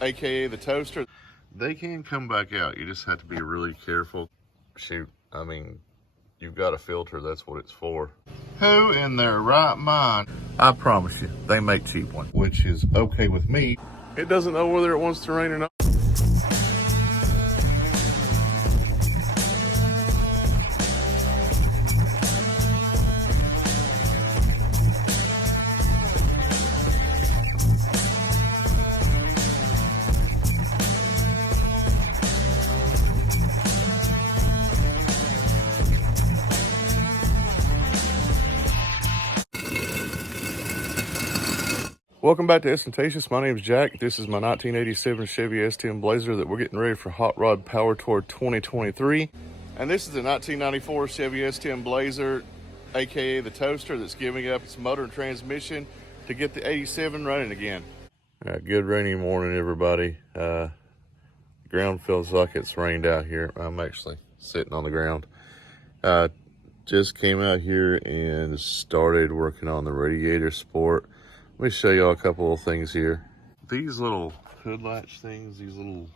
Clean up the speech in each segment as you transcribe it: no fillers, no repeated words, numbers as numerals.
aka the toaster. They can come back out. You just have to be really careful. Shoot, I mean, you've got a filter, that's what it's for. Who in their right mind? I promise you, they make cheap ones, which is okay with me. It doesn't know whether it wants to rain or not. Welcome back to S10. My name is Jack. This is my 1987 Chevy S10 Blazer that we're getting ready for Hot Rod Power Tour 2023. And this is a 1994 Chevy S10 Blazer, aka the toaster, that's giving up its motor and transmission to get the 87 running again. Good rainy morning, everybody. Ground feels like it's rained out here. I'm actually sitting on the ground. Just came out here and started working on the radiator sport. Let me show y'all a couple of things here. These little hood latch things, these little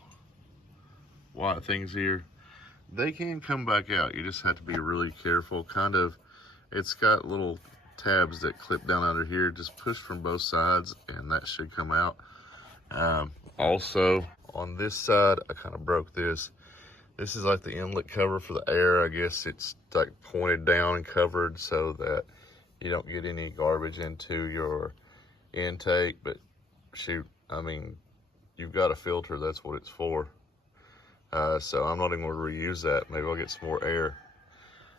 white things here, they can come back out. You just have to be really careful. It's got little tabs that clip down under here. Just push from both sides and that should come out. Also, on this side, I kind of broke this. This is like the inlet cover for the air. I guess it's like pointed down and covered so that you don't get any garbage into your intake. But shoot, I mean, you've got a filter, that's what it's for. So I'm not even going to reuse that. Maybe I'll get some more air.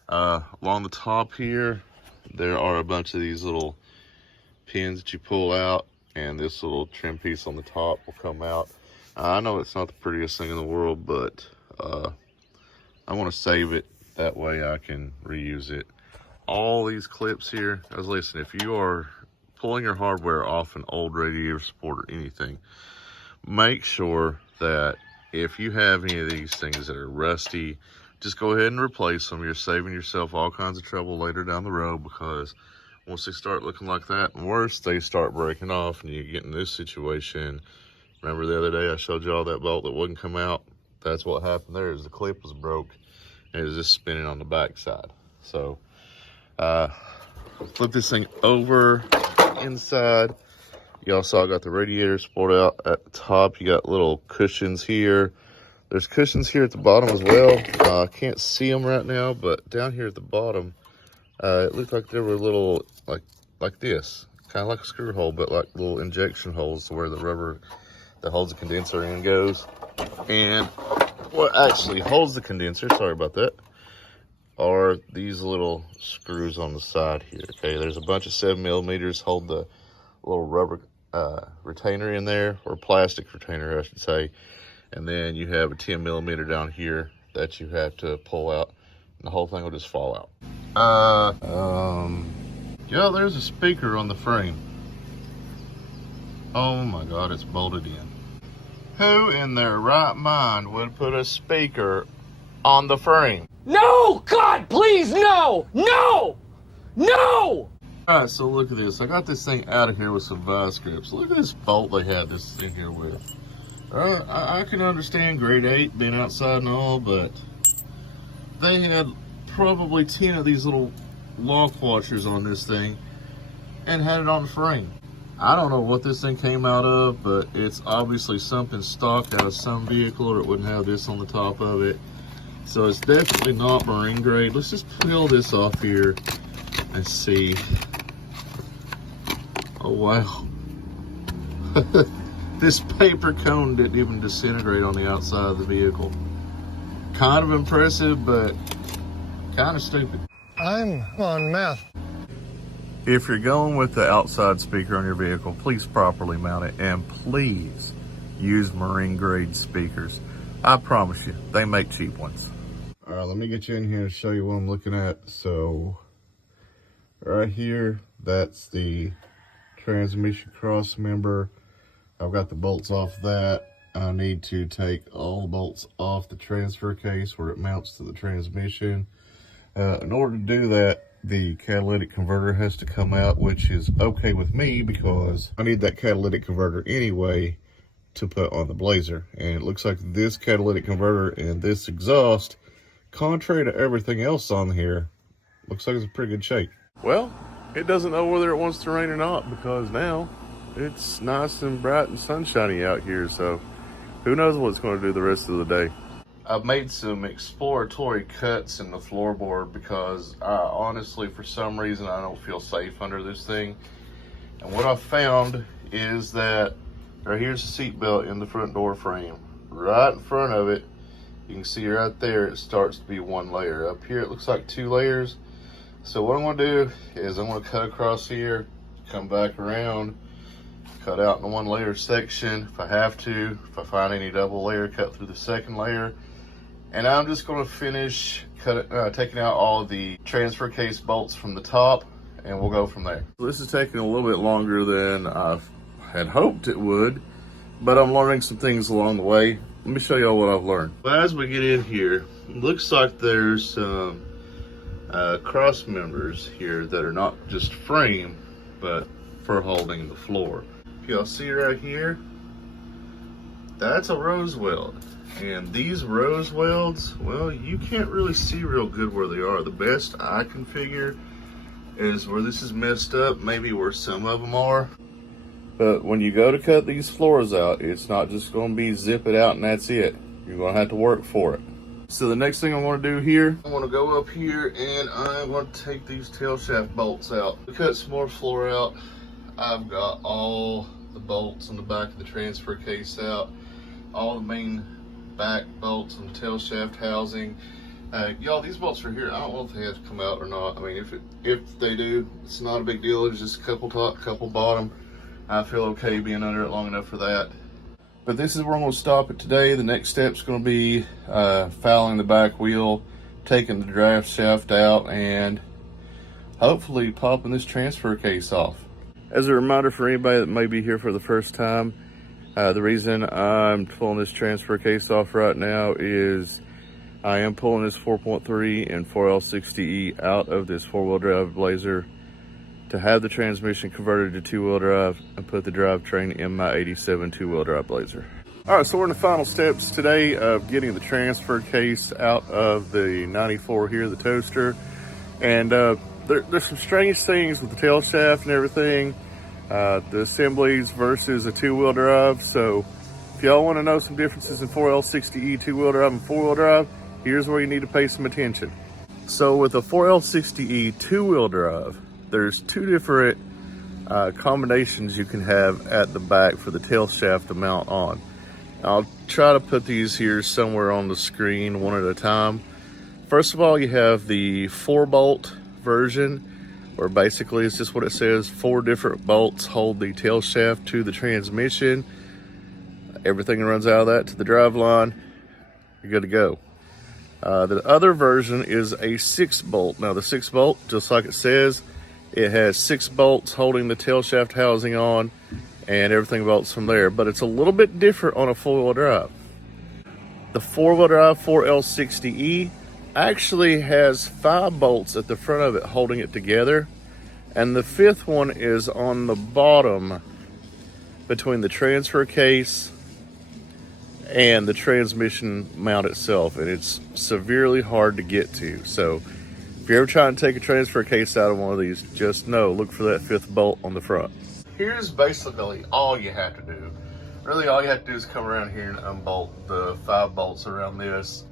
Along the top here, there are a bunch of these little pins that you pull out, and this little trim piece on the top will come out. I know it's not the prettiest thing in the world, but I want to save it. That way I can reuse it. All these clips here, guys, listen, if you are pulling your hardware off an old radiator support or anything, make sure that if you have any of these things that are rusty, just go ahead and replace them. You're saving yourself all kinds of trouble later down the road, because once they start looking like that and worse, they start breaking off and you get in this situation. Remember the other day I showed you all that bolt that wouldn't come out? That's what happened there, is the clip was broke and it was just spinning on the back side. So flip this thing over inside. You also got the radiator support out at the top. You got little cushions here. There's cushions here at the bottom as well. I can't see them right now, but down here at the bottom, it looked like there were little, like this, kind of like a screw hole, but like little injection holes to where the rubber that holds the condenser in goes. And what actually holds the condenser, sorry about that, are these little screws on the side here. Okay, there's a bunch of 7mm hold the little rubber retainer in there, or plastic retainer I should say, and then you have a 10mm down here that you have to pull out, and the whole thing will just fall out. Yeah, there's a speaker on the frame. Oh my god, it's bolted in. Who in their right mind would put a speaker on the frame? No! God, please, no! No! No! Alright, so look at this. I got this thing out of here with some vice grips. Look at this bolt they had this in here with. I can understand grade 8 being outside and all, but they had probably 10 of these little lock washers on this thing and had it on the frame. I don't know what this thing came out of, but it's obviously something stock out of some vehicle, or it wouldn't have this on the top of it. So it's definitely not marine grade. Let's just peel this off here and see. Oh wow. This paper cone didn't even disintegrate on the outside of the vehicle. Kind of impressive, but kind of stupid. I'm on meth. If you're going with the outside speaker on your vehicle, please properly mount it, and please use marine grade speakers. I promise you, they make cheap ones. All right, let me get you in here and show you what I'm looking at. So right here, that's the transmission cross member. I've got the bolts off that. I need to take all the bolts off the transfer case where it mounts to the transmission. In order to do that, the catalytic converter has to come out, which is okay with me because I need that catalytic converter anyway to put on the Blazer. And it looks like this catalytic converter and this exhaust, contrary to everything else on here, looks like it's in pretty good shape. Well, it doesn't know whether it wants to rain or not, because now it's nice and bright and sunshiny out here, so who knows what it's going to do the rest of the day. I've made some exploratory cuts in the floorboard because honestly, for some reason, I don't feel safe under this thing. And what I found is that right here's the seat belt in the front door frame. Right in front of it, you can see right there, it starts to be one layer. Up here, it looks like 2 layers. So what I'm going to do is I'm going to cut across here, come back around, cut out in the 1 layer section if I have to. If I find any double layer, cut through the 2nd layer. And I'm just going to finish taking out all of the transfer case bolts from the top, and we'll go from there. This is taking a little bit longer than I had hoped it would, but I'm learning some things along the way. Let me show y'all what I've learned. Well, as we get in here, it looks like there's some cross members here that are not just frame, but for holding the floor. If y'all see right here, that's a rose weld. And these rose welds, well, you can't really see real good where they are. The best I can figure is where this is messed up, maybe where some of them are. But when you go to cut these floors out, it's not just going to be zip it out and that's it. You're going to have to work for it. So the next thing I want to do here, I want to go up here and I want to take these tail shaft bolts out. To cut some more floor out, I've got all the bolts on the back of the transfer case out, all the main back bolts and tail shaft housing. Y'all, these bolts are here. I don't know if they have to come out or not. I mean, if they do, it's not a big deal. It's just a couple top, couple bottom. I feel okay being under it long enough for that. But this is where I'm going to stop it today. The next step's going to be fouling the back wheel, taking the drive shaft out, and hopefully popping this transfer case off. As a reminder for anybody that may be here for the first time, the reason I'm pulling this transfer case off right now is I am pulling this 4.3 and 4L60E out of this 4-wheel drive Blazer to have the transmission converted to 2-wheel drive and put the drivetrain in my 87 2-wheel drive Blazer. All right, so we're in the final steps today of getting the transfer case out of the 94 here, the toaster. And there's some strange things with the tail shaft and everything. The assemblies versus a 2-wheel drive. So if y'all want to know some differences in 4L60E 2-wheel drive and 4-wheel drive, here's where you need to pay some attention. So with a 4L60E 2-wheel drive, there's 2 different combinations you can have at the back for the tail shaft to mount on. I'll try to put these here somewhere on the screen one at a time. First of all, you have the 4-bolt version, where basically it's just what it says. 4 different bolts hold the tail shaft to the transmission. Everything runs out of that to the drive line. You're good to go. The other version is a 6-bolt. Now the 6-bolt, just like it says, it has 6 bolts holding the tail shaft housing on, and everything bolts from there. But it's a little bit different on a 4-wheel drive. The 4-wheel drive 4L60E actually has 5 bolts at the front of it holding it together, and the 5th one is on the bottom between the transfer case and the transmission mount itself, and it's severely hard to get to. So if you're ever trying to take a transfer case out of one of these, just know, look for that 5th bolt on the front. Here's basically all you have to do. Really all you have to do is come around here and unbolt the 5 bolts around this.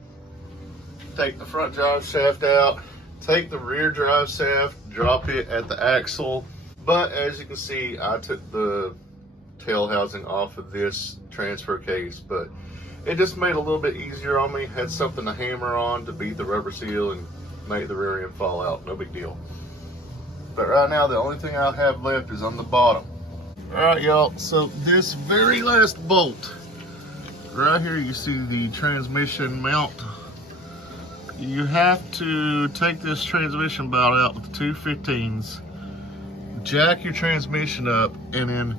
Take the front drive shaft out, take the rear drive shaft, drop it at the axle. But as you can see, I took the tail housing off of this transfer case, but it just made it a little bit easier on me. Had something to hammer on to beat the rubber seal and make the rear end fall out. No big deal. But right now, the only thing I have left is on the bottom. All right, y'all, so this very last bolt, right here, you see the transmission mount. You have to take this transmission bolt out with the 215s, jack your transmission up, and then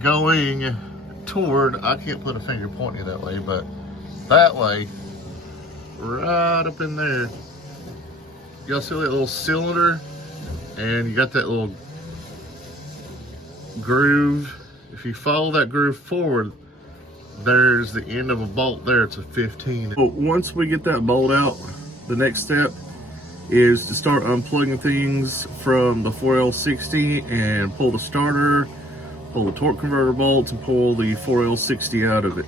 going toward, I can't put a finger pointing that way, but that way, right up in there, y'all see that little cylinder, and you got that little groove. If you follow that groove forward, there's the end of a bolt there. It's a 15. But once we get that bolt out, the next step is to start unplugging things from the 4L60 and pull the starter, pull the torque converter bolts, and pull the 4L60 out of it.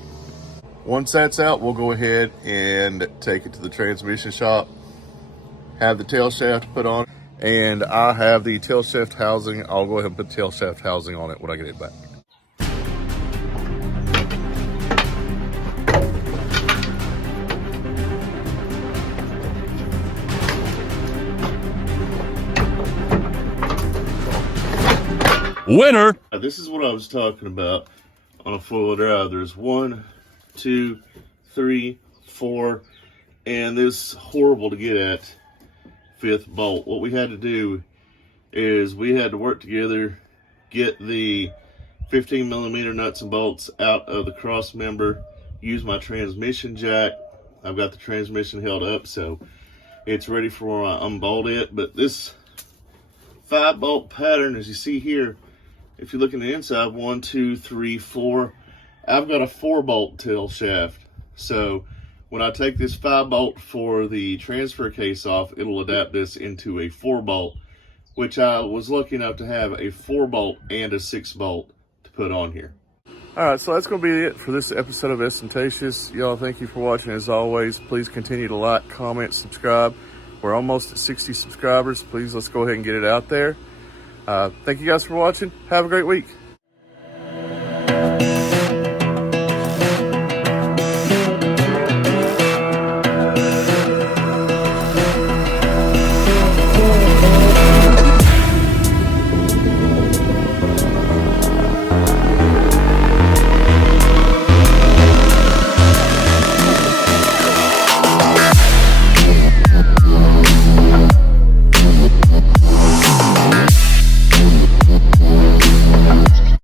Once that's out, we'll go ahead and take it to the transmission shop, have the tail shaft put on, and I have the tail shaft housing. I'll go ahead and put tail shaft housing on it when I get it back. Winner! This is what I was talking about on a four-wheel drive. There's 1, 2, 3, 4, and this horrible to get at 5th bolt. What we had to do is we had to work together, get the 15mm nuts and bolts out of the cross member, use my transmission jack. I've got the transmission held up so it's ready for when I unbolt it. But this 5-bolt pattern, as you see here, if you look in the inside, 1, 2, 3, 4, I've got a 4-bolt tail shaft. So when I take this 5-bolt for the transfer case off, it'll adapt this into a 4-bolt, which I was lucky enough to have a 4-bolt and a 6-bolt to put on here. All right, so that's going to be it for this episode of Ostentatious. Y'all, thank you for watching. As always, please continue to like, comment, subscribe. We're almost at 60 subscribers. Please, let's go ahead and get it out there. Thank you guys for watching. Have a great week.